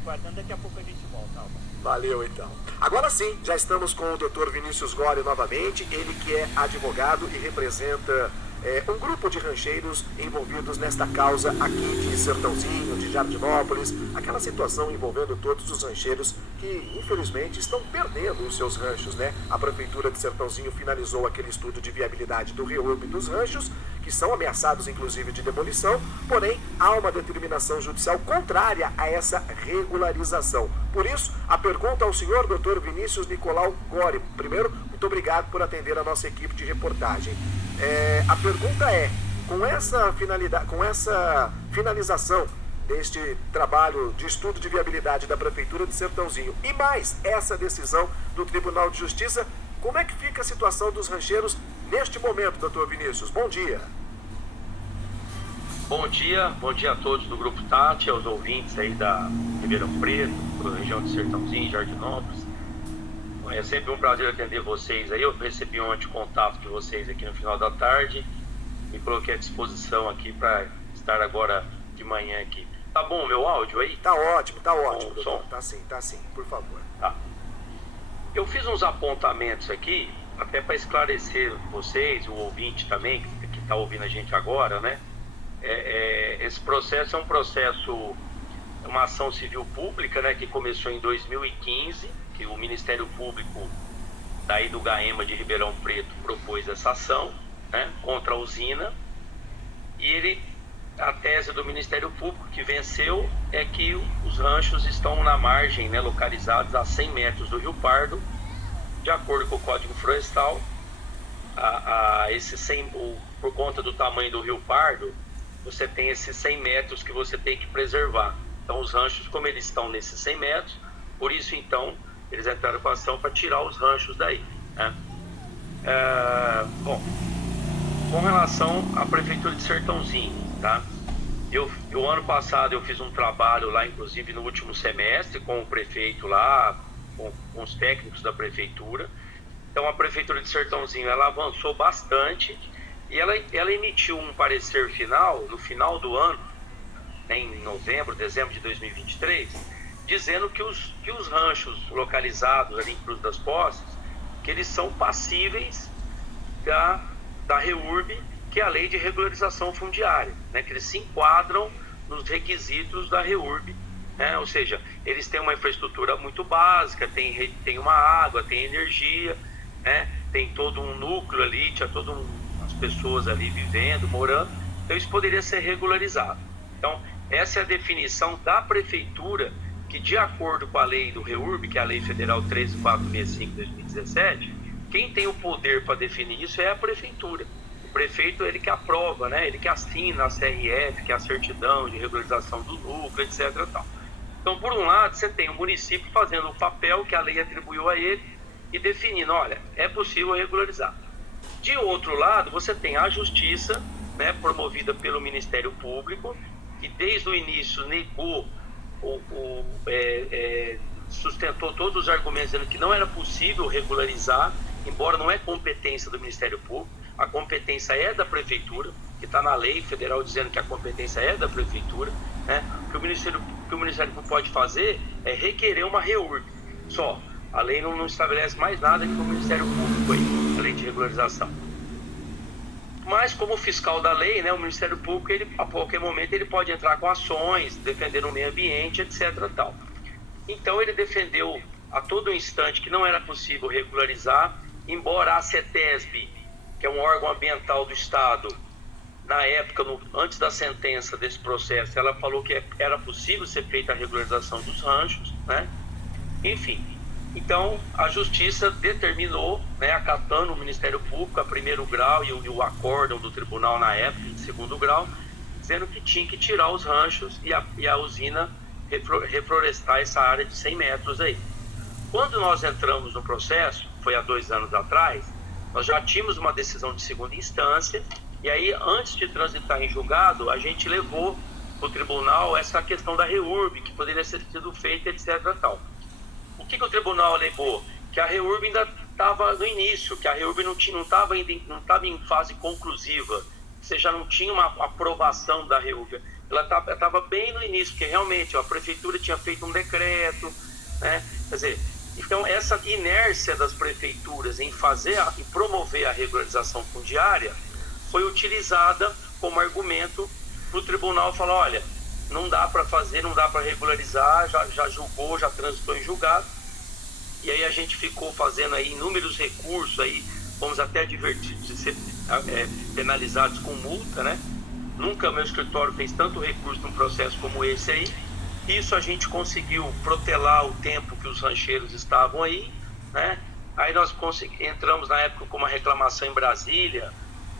aguardando, daqui a pouco a gente volta, Alba. Valeu, então. Agora sim, já estamos com o Dr. Vinícius Gori novamente, ele que é advogado e representa um grupo de rancheiros envolvidos nesta causa aqui de Sertãozinho, de Jardinópolis, aquela situação envolvendo todos os rancheiros que, infelizmente, estão perdendo os seus ranchos, né? A Prefeitura de Sertãozinho finalizou aquele estudo de viabilidade do reúbe dos ranchos, que são ameaçados, inclusive, de demolição, porém, há uma determinação judicial contrária a essa regularização. Por isso, a pergunta ao senhor Dr. Vinícius Nicolau Gori. Primeiro, muito obrigado por atender a nossa equipe de reportagem. A pergunta é, com essa finalização deste trabalho de estudo de viabilidade da Prefeitura de Sertãozinho e mais essa decisão do Tribunal de Justiça, como é que fica a situação dos rancheiros neste momento, doutor Vinícius? Bom dia. Bom dia a todos do Grupo Tati, aos ouvintes aí da Ribeirão Preto, da região de Sertãozinho, Jardinópolis. É sempre um prazer atender vocês aí. Eu recebi ontem o contato de vocês aqui no final da tarde. Me coloquei à disposição aqui para estar agora de manhã aqui. Tá bom o meu áudio aí? Tá ótimo, doutor. Som? Tá sim, por favor. Tá. Eu fiz uns apontamentos aqui, até para esclarecer vocês, o ouvinte também, que está ouvindo a gente agora, né? Esse processo é um processo, uma ação civil pública, né, que começou em 2015, que o Ministério Público daí do GAEMA de Ribeirão Preto propôs essa ação, né, contra a usina, e a tese do Ministério Público que venceu é que os ranchos estão na margem, né, localizados a 100 metros do Rio Pardo, de acordo com o Código Florestal. Por conta do tamanho do Rio Pardo, você tem esses 100 metros que você tem que preservar. Então os ranchos, como eles estão nesses 100 metros, por isso então eles entraram com a ação para tirar os ranchos daí, né? Bom, com relação à Prefeitura de Sertãozinho, tá? Eu ano passado eu fiz um trabalho lá, inclusive no último semestre, com o prefeito lá, com os técnicos da Prefeitura. Então a Prefeitura de Sertãozinho, ela avançou bastante e ela emitiu um parecer final, no final do ano, em novembro, dezembro de 2023, dizendo que os ranchos localizados ali em Cruz das Posses, que eles são passíveis da REURB, que é a Lei de Regularização Fundiária, né, que eles se enquadram nos requisitos da REURB, né, ou seja, eles têm uma infraestrutura muito básica, tem uma água, tem energia, né, tem todo um núcleo ali, tinha todas as pessoas ali vivendo, morando, então isso poderia ser regularizado. Então, essa é a definição da Prefeitura, que de acordo com a lei do REURB, que é a Lei Federal 13465 de 2017, quem tem o poder para definir isso é a Prefeitura. O prefeito, ele que aprova, né? Ele que assina a CRF, que é a certidão de regularização do núcleo, etc. Tal. Então, por um lado, você tem o município fazendo o papel que a lei atribuiu a ele e definindo, olha, é possível regularizar. De outro lado, você tem a Justiça, né, promovida pelo Ministério Público, que desde o início negou, sustentou todos os argumentos dizendo que não era possível regularizar, embora não é competência do Ministério Público, a competência é da Prefeitura, que está na lei federal dizendo que a competência é da Prefeitura, né? O que o Ministério Público pode fazer é requerer uma REURB, só. A lei não estabelece mais nada que o Ministério Público aí, a lei de regularização. Mas como fiscal da lei, né, o Ministério Público, ele, a qualquer momento, ele pode entrar com ações, defendendo o meio ambiente, etc. Tal. Então ele defendeu a todo instante que não era possível regularizar, embora a CETESB, que é um órgão ambiental do Estado, na época, antes da sentença desse processo, ela falou que era possível ser feita a regularização dos ranchos, né? Enfim, então a Justiça determinou, né, acatando o Ministério Público a primeiro grau e o acórdão do tribunal na época, em segundo grau, dizendo que tinha que tirar os ranchos e a usina reflorestar essa área de 100 metros aí. Quando nós entramos no processo, foi há 2 anos atrás, nós já tínhamos uma decisão de segunda instância, e aí, antes de transitar em julgado, a gente levou para o tribunal essa questão da REURB, que poderia ser sido feita, etc. Tal. O que o tribunal alegou? Que a REURB ainda estava no início, que a REURB não estava em fase conclusiva, você já não tinha uma aprovação da REURB. ela estava bem no início, porque realmente a prefeitura tinha feito um decreto, né? Quer dizer, então essa inércia das prefeituras em fazer e promover a regularização fundiária foi utilizada como argumento para o tribunal falar, olha, não dá para fazer, não dá para regularizar, já julgou, já transitou em julgado. E aí a gente ficou fazendo aí inúmeros recursos, aí fomos até advertidos de ser penalizados com multa, né? Nunca meu escritório fez tanto recurso num processo como esse aí. Isso a gente conseguiu protelar o tempo que os rancheiros estavam aí, né? Aí nós entramos na época com uma reclamação em Brasília,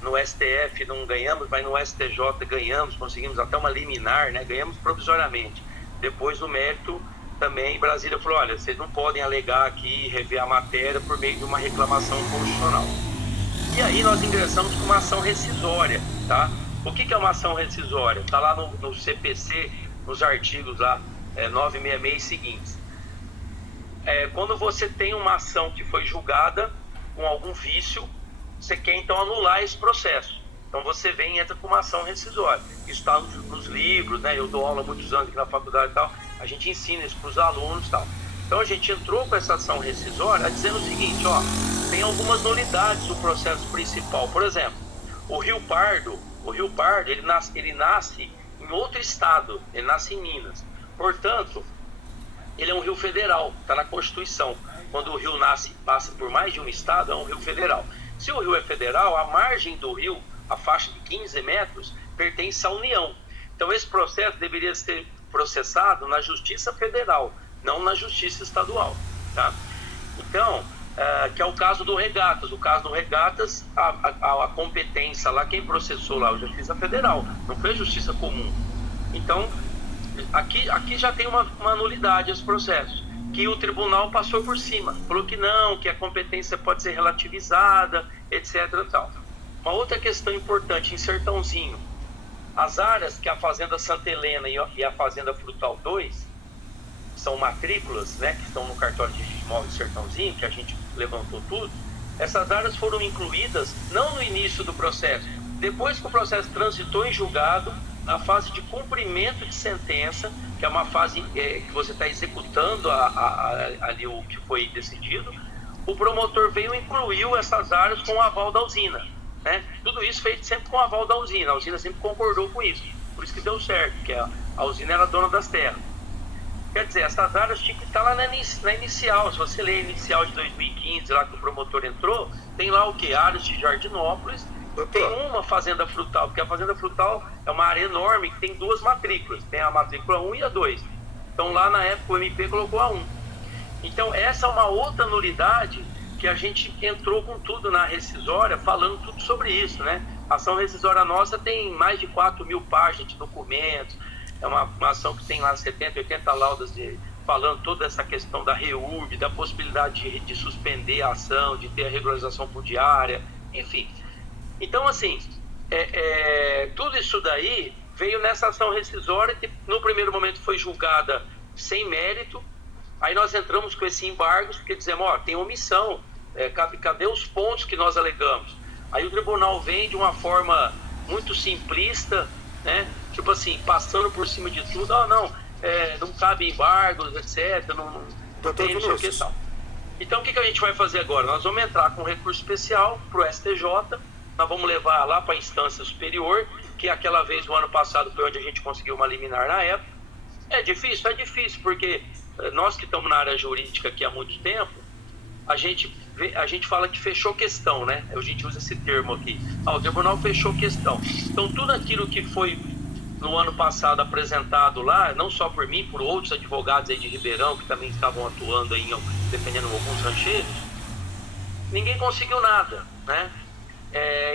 no STF não ganhamos, mas no STJ ganhamos, conseguimos até uma liminar, né? Ganhamos provisoriamente. Depois no mérito também, Brasília falou, olha, vocês não podem alegar aqui, rever a matéria por meio de uma reclamação constitucional. E aí nós ingressamos com uma ação rescisória, tá? O que é uma ação rescisória? Está lá no CPC, nos artigos lá, 966 e seguintes. Quando você tem uma ação que foi julgada com algum vício, você quer então anular esse processo. Então você vem e entra com uma ação rescisória. Isso está nos livros, né? Eu dou aula há muitos anos aqui na faculdade e tal. A gente ensina isso para os alunos e tal. Então a gente entrou com essa ação rescisória dizendo o seguinte, ó, tem algumas nulidades do processo principal. Por exemplo, o Rio Pardo, ele nasce em outro estado, ele nasce em Minas. Portanto, ele é um rio federal, está na Constituição. Quando o rio passa por mais de um estado, é um rio federal. Se o rio é federal, a margem do rio, a faixa de 15 metros, pertence à União. Então esse processo deveria ser processado na Justiça Federal, não na Justiça Estadual, tá? Então, que é o caso do Regatas. O caso do Regatas, a competência lá, quem processou lá, a Justiça Federal, não foi a Justiça Comum. Então, aqui já tem uma nulidade esse processo, que o tribunal passou por cima, falou que não, que a competência pode ser relativizada, etc. Tal. Uma outra questão importante, em Sertãozinho, as áreas que a Fazenda Santa Helena e a Fazenda Frutal 2 são matrículas, né, que estão no cartório de imóveis Sertãozinho, que a gente levantou tudo, essas áreas foram incluídas não no início do processo, depois que o processo transitou em julgado, na fase de cumprimento de sentença, que é uma fase que você está executando ali o que foi decidido, o promotor veio e incluiu essas áreas com o aval da usina, né? Tudo isso feito sempre com o aval da usina, a usina sempre concordou com isso, por isso que deu certo, porque a usina era dona das terras. Quer dizer, essas áreas tinham que estar lá na inicial. Se você ler a inicial de 2015, lá que o promotor entrou, tem lá o que? Áreas de Jardinópolis, tem uma fazenda frutal, porque a fazenda frutal é uma área enorme que tem duas matrículas, tem a matrícula 1 e a 2. Então lá na época o MP colocou a 1. Então essa é uma outra nulidade que a gente entrou com tudo na rescisória, falando tudo sobre isso, né? A ação rescisória nossa tem mais de 4.000 páginas de documentos, é uma ação que tem lá 70, 80 laudas falando toda essa questão da REURB, da possibilidade de suspender a ação, de ter a regularização fundiária, enfim. Então, assim, tudo isso daí veio nessa ação rescisória que no primeiro momento foi julgada sem mérito. Aí nós entramos com esse embargo, porque dizemos, ó, tem omissão, cadê os pontos que nós alegamos? Aí o tribunal vem de uma forma muito simplista, né? Tipo assim, passando por cima de tudo, não cabe embargos, etc, não tem não sei o que tal. Então o que a gente vai fazer agora? Nós vamos entrar com um recurso especial para o STJ, nós vamos levar lá para a instância superior, que aquela vez, no ano passado, foi onde a gente conseguiu uma liminar na época. É difícil, porque nós que estamos na área jurídica aqui há muito tempo, a gente fala que fechou questão, né? A gente usa esse termo aqui. O tribunal fechou questão. Então tudo aquilo que foi no ano passado apresentado lá, não só por mim, por outros advogados aí de Ribeirão, que também estavam atuando aí, defendendo alguns rancheiros, ninguém conseguiu nada, né?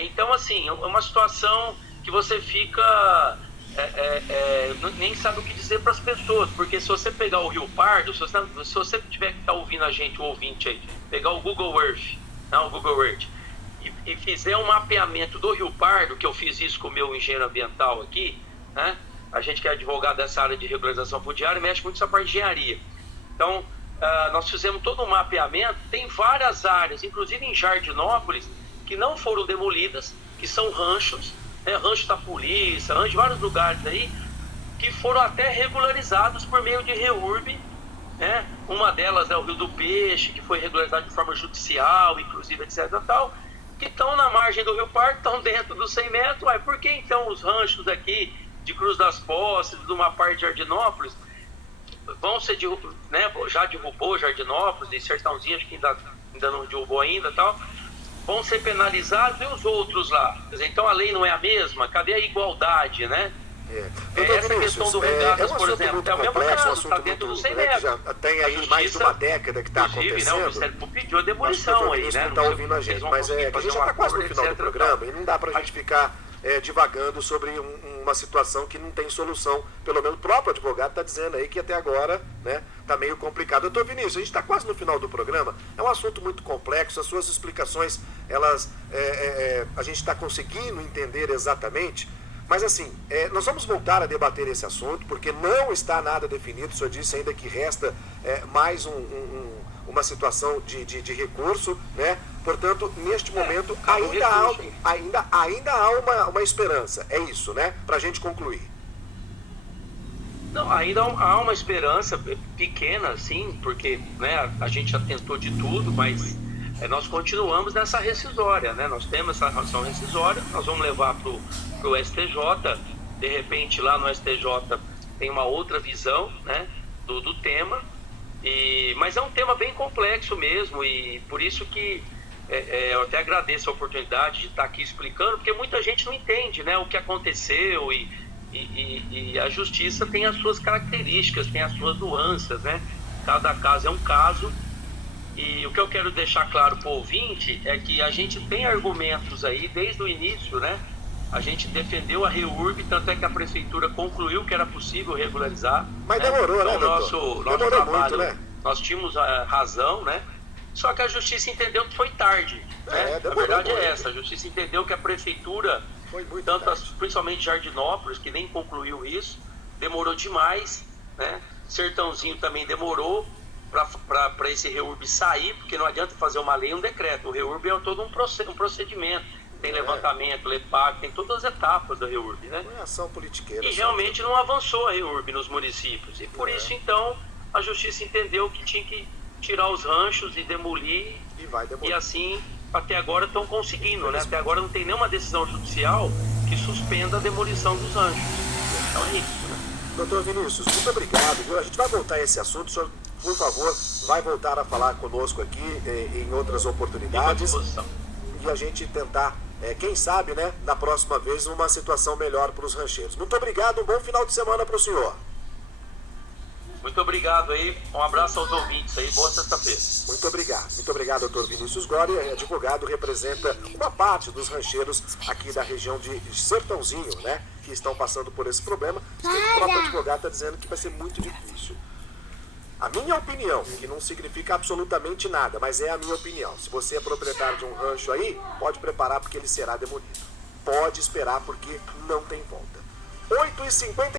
Então, assim, é uma situação que você fica... nem sabe o que dizer para as pessoas, porque se você pegar o Rio Pardo, se você tiver que estar ouvindo a gente, o ouvinte aí, pegar o Google Earth, e fizer um mapeamento do Rio Pardo, que eu fiz isso com o meu engenheiro ambiental aqui, né? A gente que é advogado dessa área de regularização fundiária mexe muito essa parte de engenharia. Então, nós fizemos todo um mapeamento, tem várias áreas, inclusive em Jardinópolis, que não foram demolidas, que são ranchos, né? Rancho da polícia, rancho de vários lugares aí, que foram até regularizados por meio de REURB, né? Uma delas é o Rio do Peixe, que foi regularizado de forma judicial, inclusive, etc. tal, que estão na margem do Rio Parque, estão dentro dos 100 metros. Ué, por que então os ranchos aqui de Cruz das Posses, de uma parte de Jardinópolis, vão ser, né, já derrubou Jardinópolis e Sertãozinho, acho que ainda não derrubou ainda, tal, vão ser penalizados, e os outros lá? Quer dizer, então a lei não é a mesma? Cadê a igualdade, né? Essa questão do regatas, por exemplo, é o mesmo caso, está dentro dos 100 metros. Já tem aí mais de uma década que está acontecendo. Né, o Ministério Público pediu a demolição aí, né? Não está ouvindo a gente, mas a gente já está quase no final do programa e não dá para a gente ficar divagando sobre uma situação que não tem solução. Pelo menos o próprio advogado está dizendo aí que até agora, né, está meio complicado. Doutor Vinícius, a gente está quase no final do programa, é um assunto muito complexo, as suas explicações, elas, a gente está conseguindo entender exatamente. Mas assim, nós vamos voltar a debater esse assunto, porque não está nada definido. O senhor disse ainda que resta mais uma situação de recurso, né? Portanto, neste momento, ainda há uma esperança. É isso, né? Para a gente concluir. Não, ainda há uma esperança pequena, sim, porque, né, a gente já tentou de tudo, mas nós continuamos nessa rescisória, né? Nós temos essa ação rescisória, nós vamos levar para o STJ, de repente lá no STJ tem uma outra visão, né, do tema, mas é um tema bem complexo mesmo, e por isso que eu até agradeço a oportunidade de estar aqui explicando, porque muita gente não entende, né, o que aconteceu, e a justiça tem as suas características, tem as suas nuances, né? Cada caso é um caso. E o que eu quero deixar claro para o ouvinte é que a gente tem argumentos aí desde o início, né? A gente defendeu a REURB, tanto é que a prefeitura concluiu que era possível regularizar. Mas demorou, então, né, doutor? Nosso Demorou trabalho, muito, né? Nós tínhamos a razão, né? Só que a justiça entendeu que foi tarde, né? A verdade é essa, a justiça entendeu que a prefeitura, principalmente Jardinópolis, que nem concluiu isso, demorou demais, né? Sertãozinho também demorou para esse REURB sair, porque não adianta fazer uma lei e um decreto. O REURB é todo um procedimento, tem levantamento, LEPAC, tem todas as etapas do REURB, né? É ação politiqueira. E realmente não avançou a REURB nos municípios, e por isso então a justiça entendeu que tinha que tirar os ranchos e demolir, e assim até agora estão conseguindo, né? Até agora não tem nenhuma decisão judicial que suspenda a demolição dos ranchos. Então é isso, né? Doutor Vinícius, muito obrigado, viu? A gente vai voltar a esse assunto, o senhor, por favor, vai voltar a falar conosco aqui em outras oportunidades, e a gente tentar, quem sabe, né, na próxima vez, uma situação melhor para os rancheiros. Muito obrigado, um bom final de semana para o senhor. Muito obrigado aí, um abraço aos ouvintes aí, boa sexta-feira. Muito obrigado, doutor Vinícius Gori, advogado, representa uma parte dos rancheiros aqui da região de Sertãozinho, né, que estão passando por esse problema. O próprio advogado está dizendo que vai ser muito difícil. A minha opinião, que não significa absolutamente nada, mas é a minha opinião. Se você é proprietário de um rancho aí, pode preparar porque ele será demolido. Pode esperar porque não tem volta. 8h50.